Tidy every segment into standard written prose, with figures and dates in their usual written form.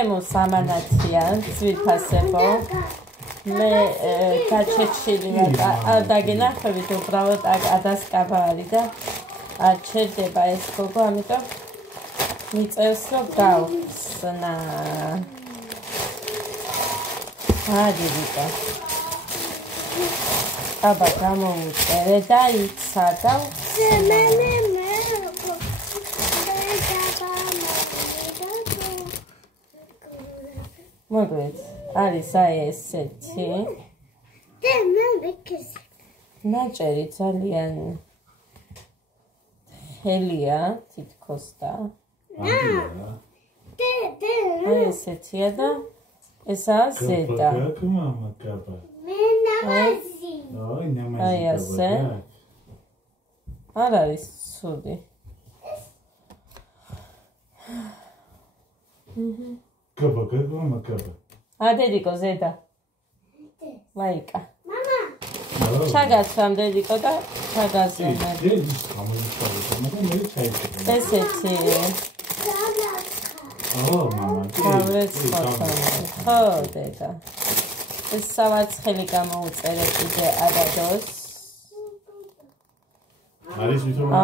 ემო სამანათია ძვირფასებო მე გაჩეჩილია არ დაგენახებით უბრალოდ ადასკაბა არის და არ ჩერდება ეს გოგო ამიტომ მიწევს რომ გავხსნა ადივიკა აბა გამოუწერე და იცა გავხსნა მოგვიეთ არის აი ესეთი ნაჭერი ძალიან ხელია თითქოს და აი ესეთია და ესაა ზედა აი ასე არ არის ცუდი Kaba. დედიკო ზედა მაიკა ჩაგაცვამ დედიკო და ჩაგაზენებ ესეთი ხო დედა ეს სავარცხელი გამოუწერე კიდე ადადოს არის ვითომ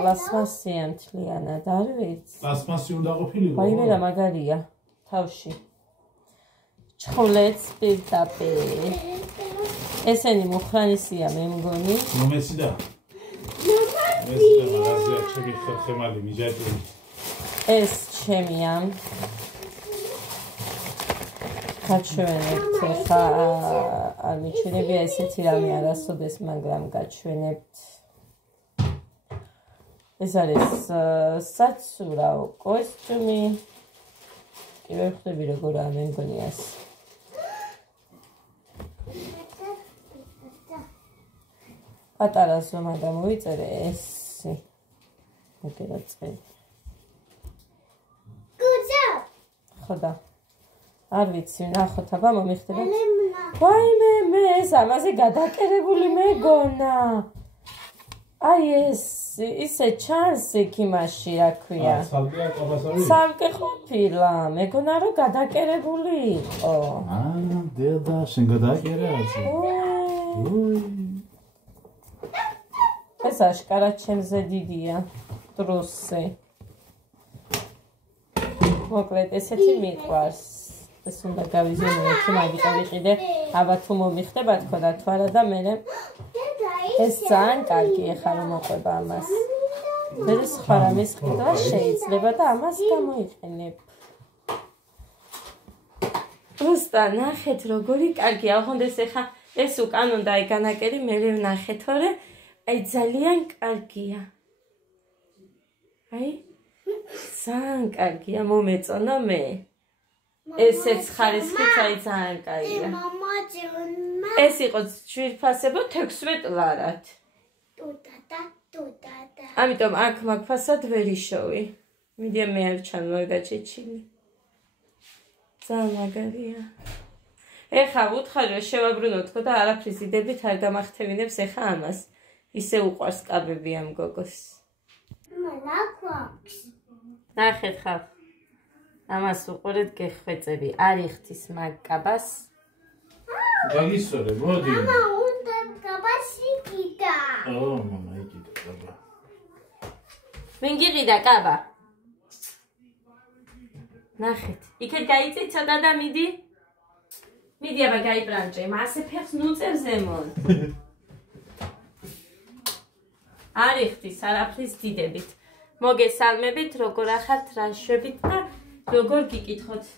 პლასმასია მთლიანად არ ვიცი პლასმასი უნდა ყოფილიყო აი მე რა მაგარია თავში ჩხულეც პირდაპირ ესენი მუხრანისია მე მგონი მომესიდა მაგაზია ჩემი ხერხემალი მიჯაჭვი ეს ჩემია გაჩვენებთ ხა არ მიჩვენებია ესეთი რამე არასოდეს მაგრამ გაჩვენებთ ეს არის საცურაო კოსტუმი კი ვერ ხვდები როგორაა მე მგონი ეს პატარა ზომა გამოვიწერე ესი მოგერა წელი ხოდა არ ვიცი ნახოთ აბა მომიხდებათ ვაიმე მე ეს ამაზე გადაკერებული მეგონა აი ეს ისე ჩანს იქ იმაში რა ქვია სალკე ყოფილა მეგონა რომ გადაკერებული იყო დედა შენ გადაკერე ასე ეს აშკარად ჩემზე დიდია დროსი მოკლედ ესეთი მიყვარს ეს უნდა გავიზიაროთ თუ მაგიტო ვიყიდე აბა თუ მომიხდება თქო და თუ არა და მე ეს ძალიან კარგი ეხა რომ მოყვება ამას მე სხვა რამის ყიდვა შეიძლება და ამას გამოიყენებ უბრალოდ ნახეთ როგორი კარგია ახონდეს ეხა ეს უკან უნდა აი განაკერი მე ვნახეთ თორე აი ძალიან კარგია აი ძალიან კარგია მომეწონა მე ესეც ხარისხით აი ძალიან კარგია ეს იყო შვირფასებო 16 ლარად ამიტომ აქ მაგფასად ვერ იშოვი მიდია მე არ ჩანმარ გაჩეჩილი ძალიან მაგარია ეხა ვუთხარი რომ შევაბრუნო თქო და არაფრის იდებით არ გამახთევინებს ეხა ამას ისე უყვარს კაბები ამ გოგოს ნახეთ ხალხ ამას უყურეთ გეხვეწები არ იხდის მაგ კაბას გაგისწორე მოდი მამა უნდა კაბაში გიდა მამა იგიდა კაბა მენ გიყიდა კაბა ნახეთ იქეთ გაიწი ცოტა და მიდი აბა გაიბრანჭე მასე ფეხს ნუწევ ზემოთ არ იხდის არაფრის დიდებით მოგესალმებით როგორ ახართ რა შვებით და როგორ გიკითხოთ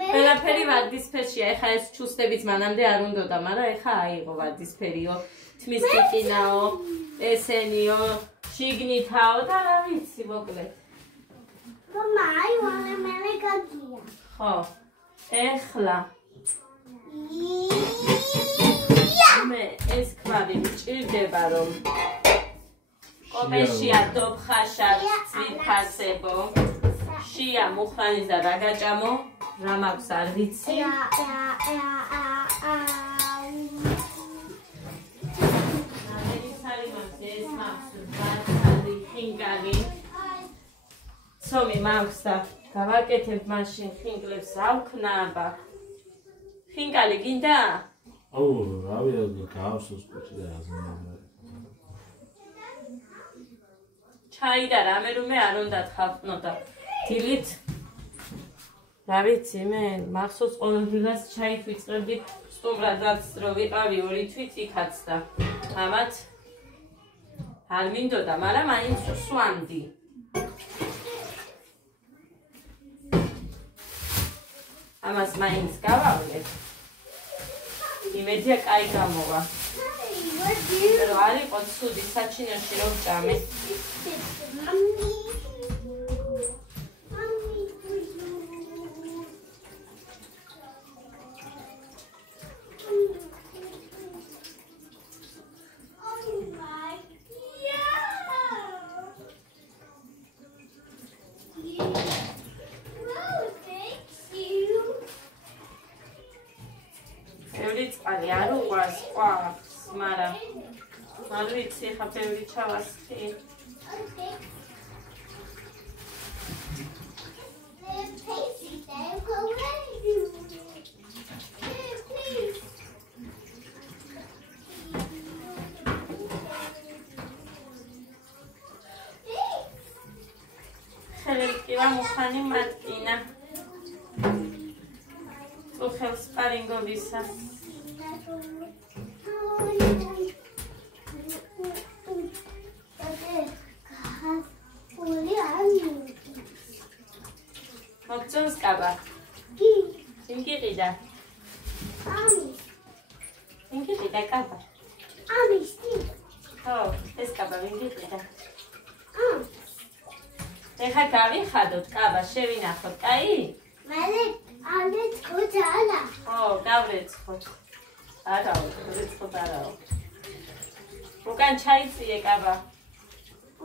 ყველაფერი ვარდისფერშია ეხა ეს ჩუსტებიც მანამდე არ უნდოდა მაგრამ ეხა აიღო ვარდისფერიო თმის კიკინაო ესენიო შიგნითაო და რა ვიცი მოკლედ მამა აი მე გაგია ხო ეხლა მე ეს ქვაბი მჭირდება რომ კოპეშია დობხაშა ძვირფასებო შია მუხრანის და დაგაჭამო რა მაქვს არ ვიცი ცომი მაქვს და გავაკეთებ მაშინ ხინკლებს ავქნა აბა. ხინკალი გინდა? აუ, რავია, გავსოს კუჩი და აზმება. ჩაი და რამე რომე არ უნდა ხალხნოდა. დილით რა ვიცი მე მახსოვს ყოველდღიურად ჩაით ვიწყებდი სტუმრადაც რო ვიყავი 2 თვით იქაც და ამათ არ მინდოდა, მაგრამ მაინც ვსვამდი. ამას მაინც გავავლებ. იმედია კაი გამოვა. რომ არ იყო ცუდი საჩინოში რომ ჭამე. წყალი არ უყვარს ყვავს, მაგრამ არ ვიცი ხა ბევრი ჩავასხი. ხელებს კი ვამუხანი მატკინა. თუ ხელს სპარინგობისა. მოგწონს კაბა? კი. ვინ გიყიდა? ამის. ვინ გიყიდა კაბა? ამის. ხო, ეს კაბა ვინ გიყიდა? ეხა გავიხადოთ კაბა, შევინახოთ, კაი? მალე ავეწყოთ არა. ხო, გავრეცხოთ. არაო, რეცხოთ არაო. უკან ჩაიწიე კაბა.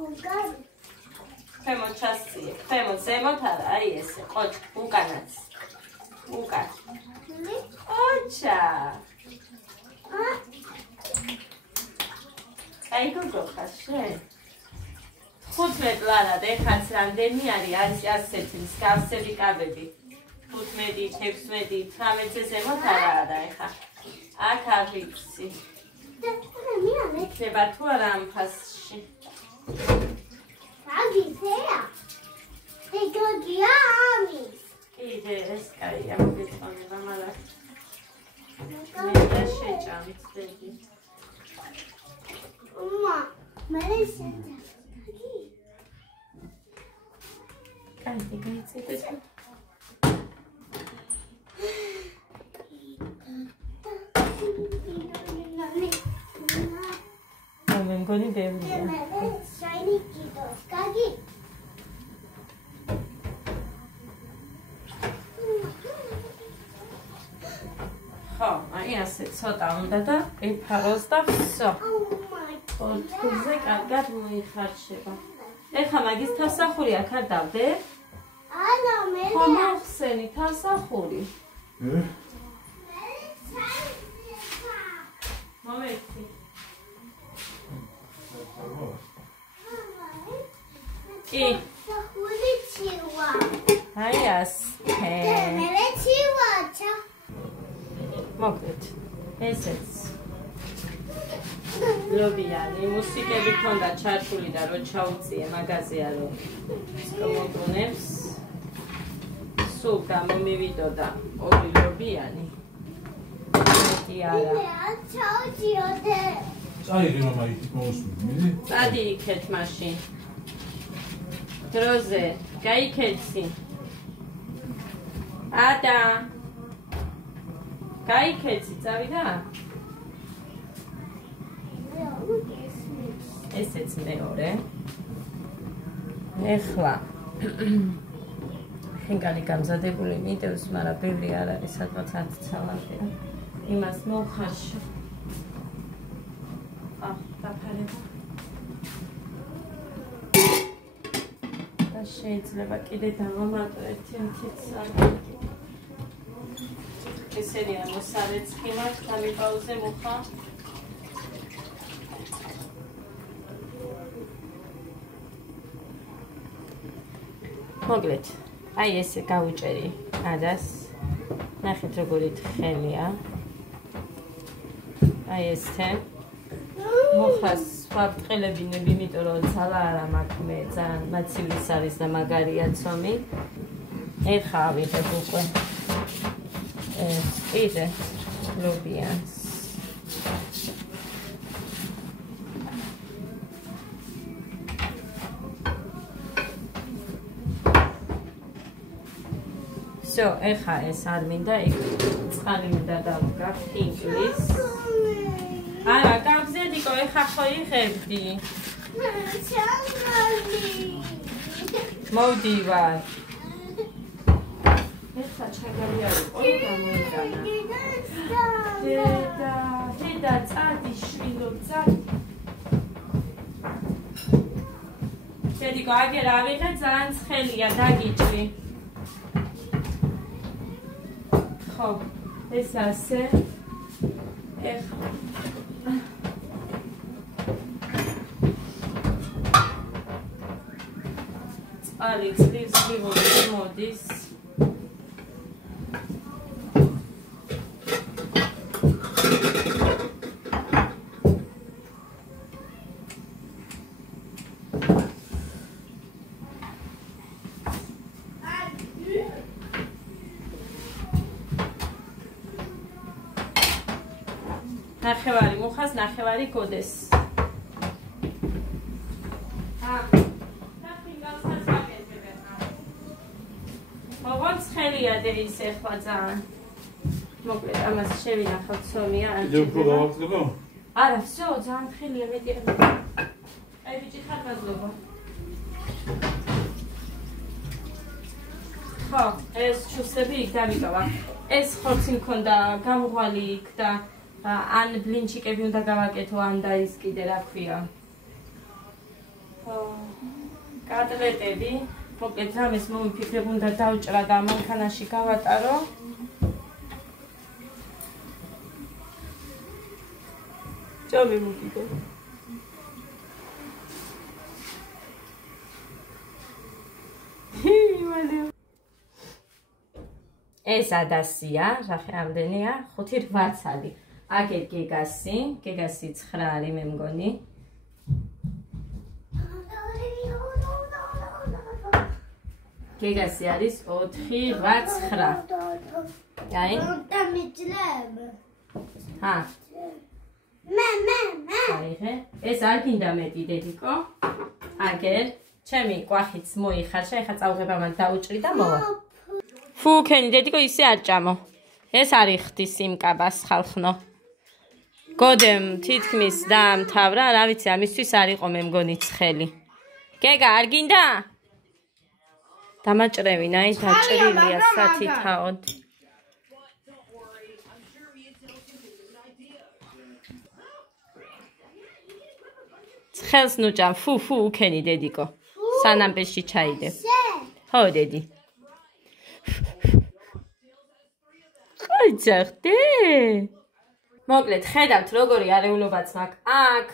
უკან. ქვემოთ ჩასწიე, ქვემოთ, ზემოთ არა, აი ესე, ყოჩ, უკანაც. უკან. ყოჩა. აი გოგო ხარ შენ? 15 ლარად ეხაც რამდენი არის ასეთი მსგავსები კაბები. 15, 16, 18-ზე ზემოთ არა და ეხა. აქ არ ვიცი. იქნება თუ არა ამ ფასში. აგიწეა. ეგოგია ამის. კიდე ეს კაია მოგეწონება, მაგრამ მე შეჭამით დები. ომა, მე შეჭამ. კაი, გაიწედეს. მე მგონი ბევრია. შაინი კიდოს, კარგი? ხო, აი ასე ცოტა უნდა და ეფაროს და всё. ოთხზე კარგად მოიხარშება. ეხა მაგის თავსახური აქ არ დავდე? არა, მე. ხო, მოხსენი თავსახური. მომეცი. კი. სახური ცივა. აი ასე. მე ცივა, ჩა. მოკლედ. ესეც. ლობიანი, მუსიკები ქონდა ჩართული და რო ჩაუწიე მაღაზია რომ მომგონებს. სულ გამომივიდოდა ორი ლობიანი. მეტი არა. ჩაუწიოდე. წაიღე მამა იქით მოусმინე. წადი იქეთ მაშინ. დროზე, გაიქეცი. ადა. გაიქეცი, წავიდა? ესეც მეორე. ეხლა ხინკალი გამზადებული მიდევს, მაგრამ ბევრი არ არის, სადღაც 10 ცალავია. იმას მოუხარშო. დაფარება. და შეიძლება კიდე დავამატო 1-2 საათი. ესენია მოსარეცხი მაქვს, დამიპაუზე მუხა. მოკლედ, აი ესე გავუჭერი ადას. ნახეთ როგორი თხელია. აი ესე. მოხას ვაფრთხელებინებ, იმიტომ რომ ძალა არა მაქვს მე, ძალიან მაცივრის არის და მაგარია ცომი. ეხა ავიღებ უკვე. კიდე ლობიანს. So, ეხა ეს არ მინდა, იქ წყალი მინდა დავდგა ფინკლის. არა, გავზედიკო, ეხა ხო იღებდი. მოვდივარ. ეხა ჩაგარი არის, ორი გამოიგანა. დედა, წადი შვილო, წადი. დედიკო, აგერ ავიღე, ძალიან ცხელია, დაგიჭრი. ხო, ეს ასე. ეხა. წყალი ძლივ-ძლივობით მოდის. ნახევარი მუხას, ნახევარი გოდეს. მოგონ ცხელია დეის ეხლა ძალიან. მოკლედ ამას შევინახავთ ცომია. კიდევ უფრო გავაგზავნო? არა, всё, ძალიან თხელია მეტი. აი ბიჭი ხარ მადლობა. ხო, ეს ჩუსტები იქ დამიკავა. ეს ხორცი მქონდა გამღვალი იქ და ან ბლინჩიკები უნდა გავაკეთო, ან და ის კიდე რა ქვია. კატლეტები. მოკლედ რამეს მომიფიქრებ, უნდა დავჭრა და მანქანაში გავატარო. ჭამე მოგიგო. ეს ადასია, რახე ამდენია, 5-8 ცალი. აგერ გეგასი 9 არის მე მგონი. გეგასი არის 4-8-9. აი. და მიჭრებ. ჰა. მე. აიღე. ეს არ გინდა მეტი დედიკო. აგერ, ჩემი ყვახიც მოიხარშა, ეხა წავღებ ამან დაუჭრი და მოვა. ფუ, ქენი დედიკო ისე არ ჭამო. ეს არის ხდის სიმკაბას ხალხნო. გოდემ თითქმის დაამთავრა, რა ვიცი, ამისთვის არ იყო მე მგონი ცხელი. გეგა არ გინდა? დამაჭრევინა, აი დაჭრილია სათითაოდ. ცხელს ნუჭამ, ფუ, უქენი დედიკო. სანამ პეში ჩაიდე. ხო, დედი. ხაიძახდე? მოკლედ, ხედავთ როგორი არეულობაც მაქვს. აქ,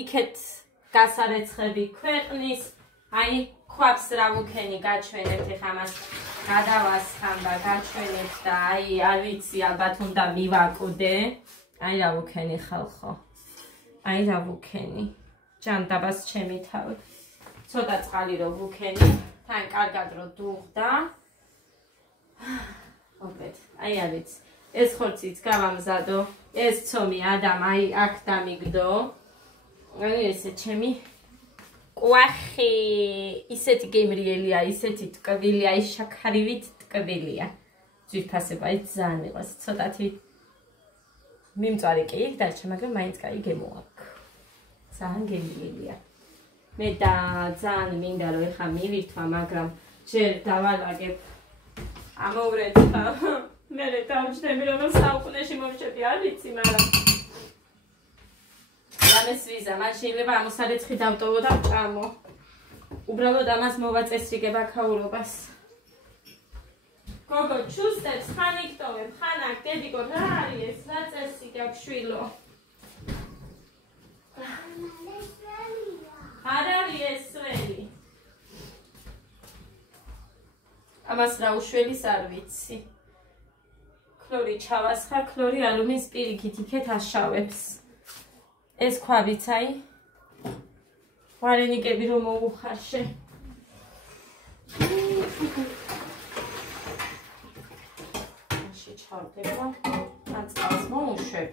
იქეთ გასარეცხები ქვეყნის, აი ქვაბს რა ვუქენი გაჩვენებთ, ეხა მას გადავასხამ და გაჩვენებთ და აი არ ვიცი, ალბათ უნდა მივაკვდე. აი რა ვუქენი ხალხო. აი რა ვუქენი. ჯანდაბას ჩემი თავი. ცოტა წყალი რო ვუქენი, თან კარგად რო დუღდა. მოკლედ, აი არ ვიცი. ეს ხორციც გავამზადო. ეს ცომი ადამ აი აქ დამიგდო. აი ესე ჩემი ყვახი ისეთი გემრიელია, ისეთი ტკბილია, ის შაქარივით ტკბილია. ძვირფასება ის ძალიან მიყვარს, ცოტათი მიმწვარი კი იქ დარჩა, მაგრამ მაინც კაი გემო აქვს. ძალიან გემრიელია. მე და ძალიან მინდა რომ ეხა მივირთვა, მაგრამ ჯერ დავალაგებ ამოვრეცხა. მე დავჭდები რომ საუკუნეში მოვჭები, არ ვიცი, მაგრამ ამას ვიზა, მან შეიძლება ამოსარეცხი დავტოვო და ვჭამო. უბრალოდ ამას მოვაწესრიგებ აქაურობას. გოგო, ჩუსტებს ხან იკტოვებ, ხან აქ, დედიკო, რა არის ეს? რა წესი გაქვს შვილო? არ არის ეს სველი. ამას რა უშველის არ ვიცი. ქლორი ჩავასხა, ქლორი ალუმინის პირიქით იქეთ აშავებს. ეს ქვაბიც აი. ვარენიკები რომ მოუხარშე. შეჩავდება. აწალს მოუშვებ.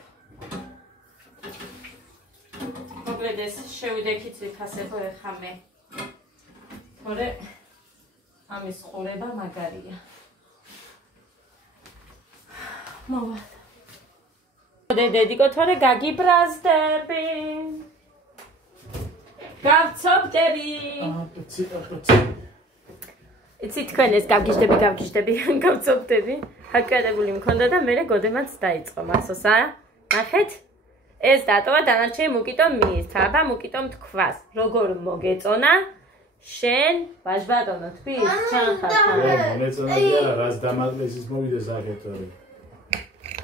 მოკლედ ეს შევიდექით ვიფასებო ეხა მე. თორე ამის ყურება მაგარია. მოვა. დედიკო თორე გაგიბრაზდები. გავცობდები. იცი თქვენ ეს გავგიჟდები, გავცობდები. ჰაკერებული მქონდა და მე გოდემაც დაიწყო მასოსა. ნახეთ? ეს დატოვა დანარჩენი მუკიტო მიირთა. აბა მუკიტო თქვას. როგორ მოგეწონა? შენ ვაჟბატონო თქვი? ჩანხართან. მეწონია რას დამაკლეს ის მოვიდეს აკეთორი.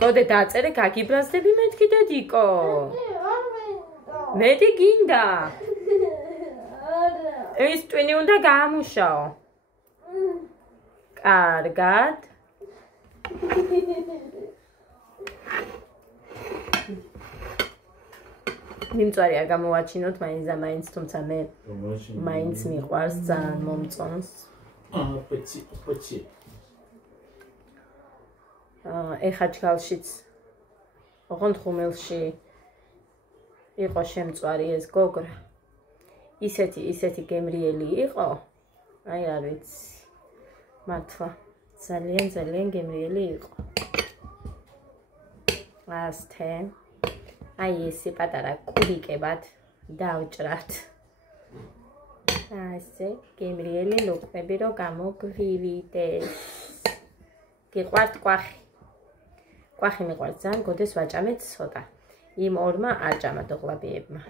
გოდე დაწერე გაგიბრაზდები მეთქი დედიკო. მეტი გინდა. ეს ტვინი უნდა გაამუშაო. კარგად. მიმწვარი არ გამოვაჩინოთ მაინც და მაინც, თუმცა მე მაინც მიყვარს ძალიან მომწონს. პეცი. ეხა ჯგალშიც ოღონდ ხუმელში იყო შემწვარი ეს გოგრა. ისეთი გემრიელი იყო. აი არ ვიცი. მართლა ძალიან გემრიელი იყო. ასთენ აი ესე პატარა კუბიკებად დავჭრათ. ასე გემრიელი ლუყმები რო გამოგვივიდეს. გიყვართ კვახი. კვახი მიყვარს ძალიან, გოდეს ვაჭამეთ ცოტა. იმ ორმა არ ჭამა დოღლაბიებმა.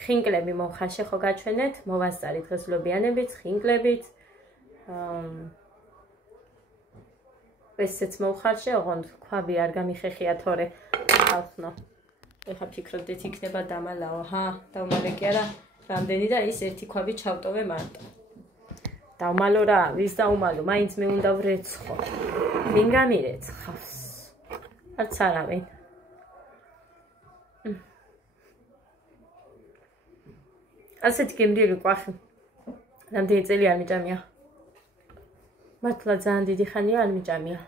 ხინკლები მოხარშე ხო გაჩვენეთ, მოვასწარით ღესლობიანებით, ხინკლებით. ესეც მოხარშე, ოღონდ ქვაბი არ გამიხეხია თორე ხალხნო. ეხა ფიქრობდით იქნება დამალაო, დავმალე კი არა, რამდენი და ის ერთი ქვაბი ჩავტოვე მარტო. დავმალო რა, ვის დავმალო, მაინც მე უნდა ვრეცხო. ვინ გამირეცხავს? არც არავინ. ასეთი გემრიელი კვახი. რამდენი წელი არ მიჭამია. მართლა ძალიან დიდი ხანია არ მიჭამია.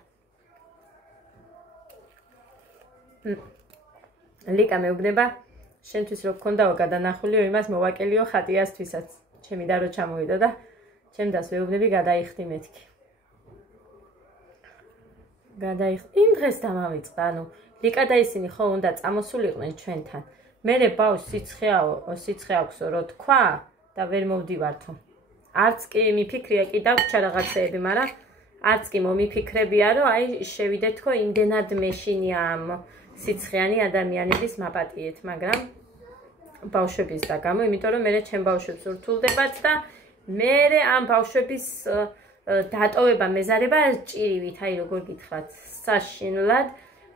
ლიკა მეუბნება, შენთვის რო გქონდაო გადანახულიო, იმას მოვაკელიო ხატიასთვისაც. ჩემი და რო ჩამოვიდა და ჩემ დას მეუბნები გადაიხდი მეთქი. იმ დღეს დამავიწყდა, ანუ ლიკა და ისინი ხო უნდა წამოსულიყვნენ ჩვენთან. მერე ბავშვს სიცხე აქვსო რო თქვა და ვერ მოვდივართო. არც კი მიფიქრია კი დაგვრჩა რაღაცეები, მაგრამ არც კი მომიფიქრებია, რომ აი შევიდეთ თქო იმდენად მეშინია ამ სიცხეანი ადამიანების მაპატიეთ, მაგრამ ბავშვების და გამო, იმიტომ რომ მე ჩემ ბავშვებს ურთულდებათ და მე ამ ბავშვების დატოვება მეზარება ჭირივით, აი როგორ გითხრათ, საშინლად,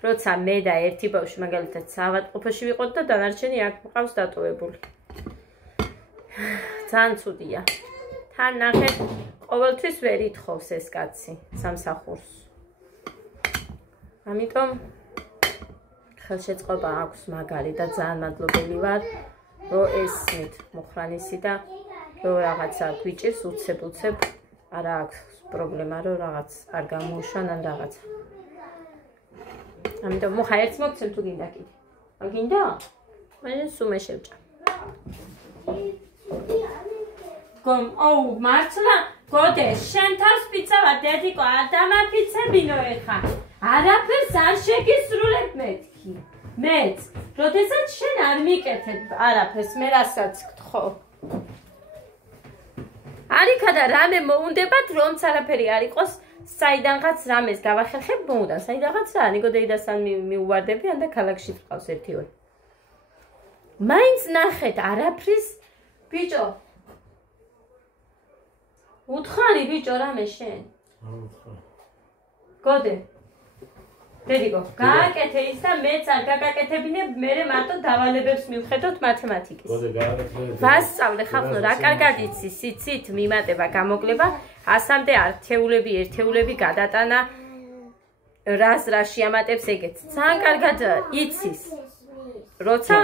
როცა მე და ერთი ბავშვი მაგალითად საავადმყოფოში ვიყოთ და დანარჩენი აქ მყავს დატოვებული. ძალიან ცუდია. თან ნახეთ, ყოველთვის ვერ ითხოვს ეს კაცი სამსახურს. ამიტომ ხელშეწყობა აქვს მაგარი და ძალიან მადლობელი ვარ, რომ ესმით მუხრანისი და რომ რაღაცა გვიჭირს უცებ არა აქვს პრობლემა, რომ რაღაც არ გამოუშვან ან რაღაცა. ამიტომ მოხა ერთს მოგცემ თუ გინდა კიდე. გინდა? მე სუმე შევჭამ. მართლა გოდე შენ თავს პიცავა დედიკო არ დამაფიცებინო ეხა. არაფერს არ შეგისრულებ მეთქი. მეც, როდესაც შენ არ მიკეთებ არაფერს, მე რასაც გთხოვ. არიქა და რამე მოუნდებათ, რომც არაფერი არ იყოს, საიდანღაც რამეს გავახერხებ მოუნდა, საიდანღაც რა, ნიკო დეიდასთან მიუვარდებიან და ქალაქში ვყავს ერთი-ორი. მაინც ნახეთ არაფრის, ბიჭო. უთხარი ბიჭო რამე შენ? გოდე. დედიკო, გააკეთე ის და მეც არ გაგაკეთებინე, მერე მარტო დავალებებს მივხედოთ მათემატიკის. ვასწავლე ხალხო, რა კარგად იცის, იცით, მიმატება, გამოკლება, 100-მდე ერთეულები გადატანა რა შეამატებს ეგეც. ძალიან კარგად იცის. როცა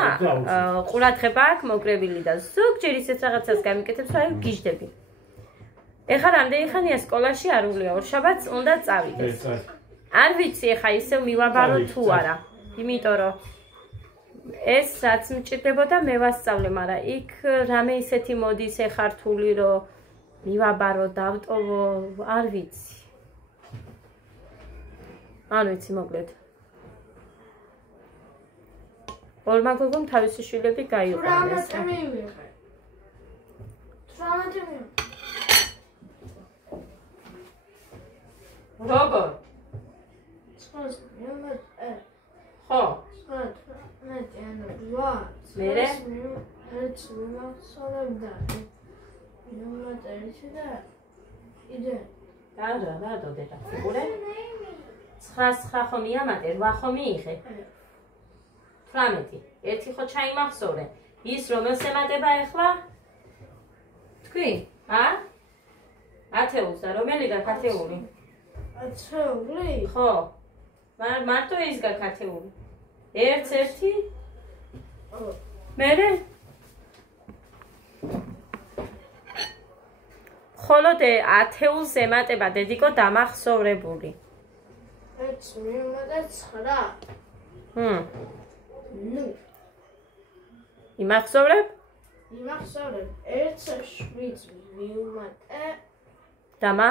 ყურადღება აქვს მოკრებილი და ზოგჯერ ისეთ რაღაცას გამიკეთებს, რომ გიждები. ეხლა რამდენი ხანია სკოლაში არ უვლია, ორშაბათს უნდა წავიდეს. არ ვიცი ეხლა ისევ მივაბარო თუ არა. იმიტომ რომ ეს რაც მჭირდებოდა მე ვასწავლე, მაგრამ იქ რამე ისეთი მოდის ეხართული, რომ მივაბარო, დავტოვო, არ ვიცი. არ ვიცი მოკლედ. ორმა გოგომ თავისი შვილები გაიყვანეს. 18 მივიღე. 18 მივიღე. როგორ? ხო. მერე? რა დოდედა? ფიგურე? 9 ხომ იამატე, 8 ხომ მიიღე? 18. ერთი ხო ჩაიმახსოვრე. ის რომელს ემატება ახლა? თქვი? ათეულს და რომელი გაქვს ათეული? ათეული? ხო. მარტო ის გაქვს ათეული. 1 მერე? ხოლოდ ათეულს ემატება დედიკო დამახსოვრებული. 9. იმახსოვრებ? იმახსოვრებ. 1 მივუმატე. დამა?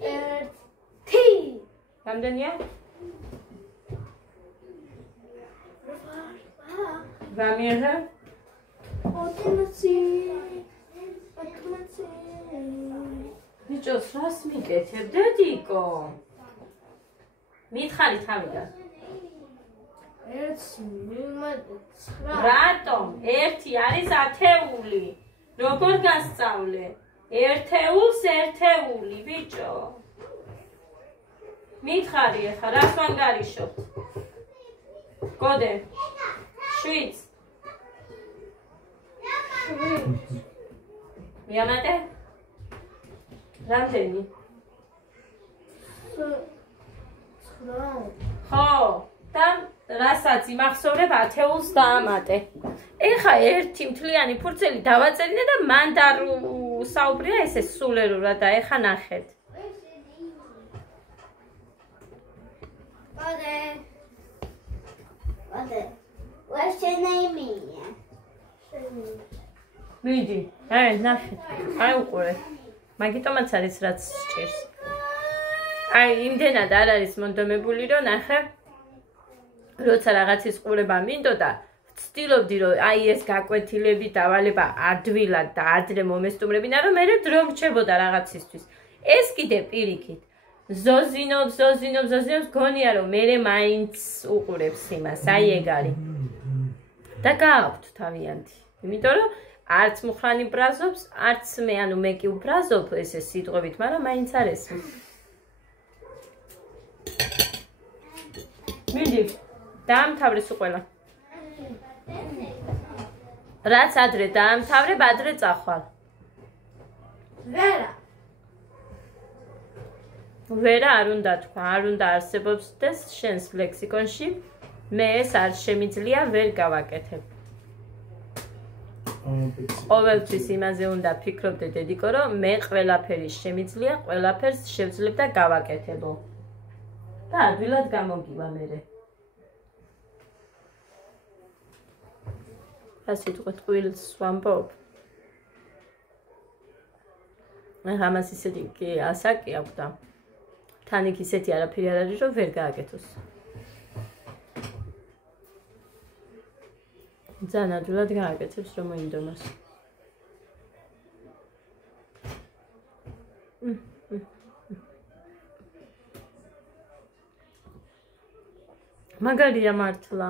1. რამდენია? გამიერე? 80. ბიჭოს რას მიკეთებ დედიკო? მითხარი თავიდან. 1 მივუმატე 9. რატომ? 1 არის ათეული. როგორ გასწავლე? ერთეულს ერთეული, ბიჭო. მითხარი ახლა, რას ვანგარიშობთ? გოდე. 7. მიამატე? რამდენი? 9. ხო, და რასაც იმახსოვრებ ათეულს დაამატე. ეხა ერთი მთლიანი ფურცელი დავაწერინა და მან საუბრია ესე სულერურად და ეხა ნახეთ. What's your name? მიდი, ნახეთ. აი უყურე. მაგიტომაც არის რაც სჭირს. აი იმდენად არ არის მონდომებული რომ ნახე. როცა რაღაცის ყურება მინდოდა, ვცდილობდი რომ აი ეს გაკვეთილები დავალება ადვილად და ადრე მომესტუმრებინა რომ მე დრო რჩებოდა რაღაცისთვის. ეს კიდე პირიქით. ზოზინობს, გონია რომ მე მაინც უყურებს იმას, აი ეგ არის. და გააქვთ თავიანთი. იმიტომ რომ არც მუხრანი ბრაზობს, არც მე, ანუ მე კი ვბრაზობ ესე სიტყვებით, მაგრამ მაინც არ ესმის. მიდი, დაამთავრე სულ ყველა. რაც ადრე დაამთავრებ, ადრე წახვალ. ვერა არ უნდა თქვა, არ უნდა არსებობდეს შენს ლექსიკონში. მე ეს არ შემიძლია, ვერ გავაკეთებ. ყოველთვის იმაზე უნდა ფიქრობდე დედიკო, რომ მე ყველაფერი შემიძლია, ყველაფერს შევძლებ და გავაკეთებო. და ადვილად გამოგივა მერე. ასე თქვა ტყუილს ვამბობ. ამას ისეთი კი ასაკი აქვს და თან იქ ისეთი არაფერი არ არის, რომ ვერ გააკეთოს. ძალიან ადვილად გააკეთებს, რომ მოინდომას. მაგარია მართლა.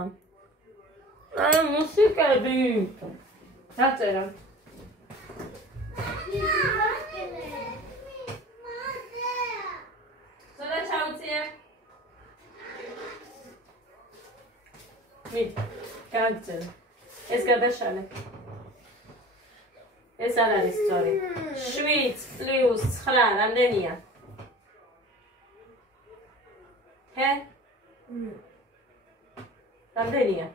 მუსიკები. დაწერა. სულ ჩაუწიე. მით, გაგწერა. ეს გადაშალე. ეს არ არის სწორი. 7 + 9 რამდენია? ჰე? რამდენია?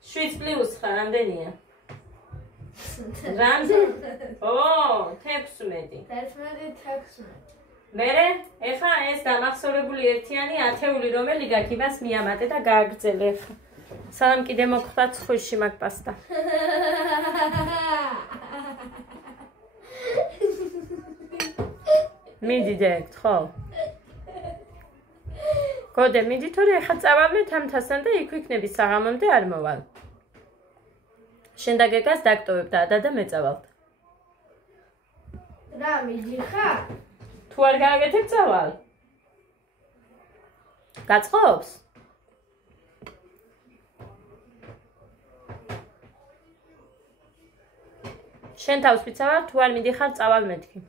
7 + 9 რამდენია? ო, 16. 16. მერე, ეხლა ეს დამახსოვრებული ერთიანი ათეული რომელი გაქვს იმას მიამატე და გააგრძელე ეხლა. სანამ კიდე მოგხვდა ცხვირში მაგ პასტა. მიდიდეთ, ხო? გოდე, მიდი თორე ეხლა წავალმე თამთასთან და იქ ვიქნები საღამომდე არ მოვალ. შენ და გეგას დაგტოვებ და ადა და მეწავალთ. რა მიდიხარ? თუ არ გააკეთებ წავალ. გაწყობს? შენ თავს ვიცავარ, თუ არ მიდიხარ წავალ მეთქი.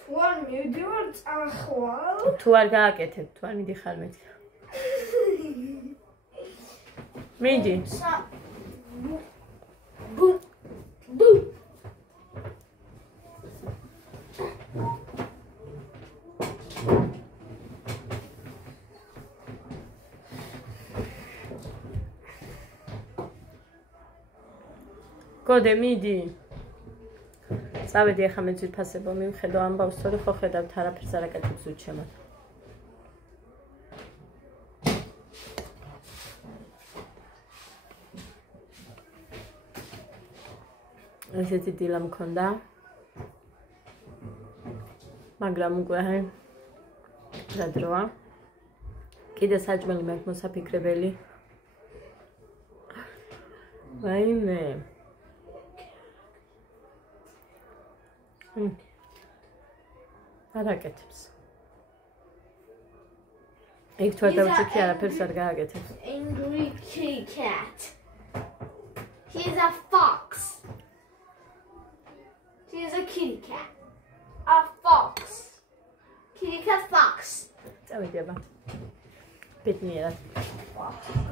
თუ არ მივდივარ წახვალ? თუ არ გააკეთებ, თუ არ მიდიხარ მეთქი. მიდი. ბუ. გოდე, მიდი. წავედი ახლა მე ძვირფასებო მივხედო ამბავს, თორე ხო ხედავთ არაფერს არ აკეთებს უჩემად. ესეთი დილა მქონდა. მაგრამ უკვე რა დროა? კიდე საჭმელი მაქვს მოსაფიქრებელი. ვაიმე. არ აკეთებს. იქ თუ არ დავჭიქი არაფერს არ გააკეთებს. Angry kitty cat. He's a fox. He's a kitty cat. A fox. Kitty cat fox. წავედი აბა. ბედნიერად.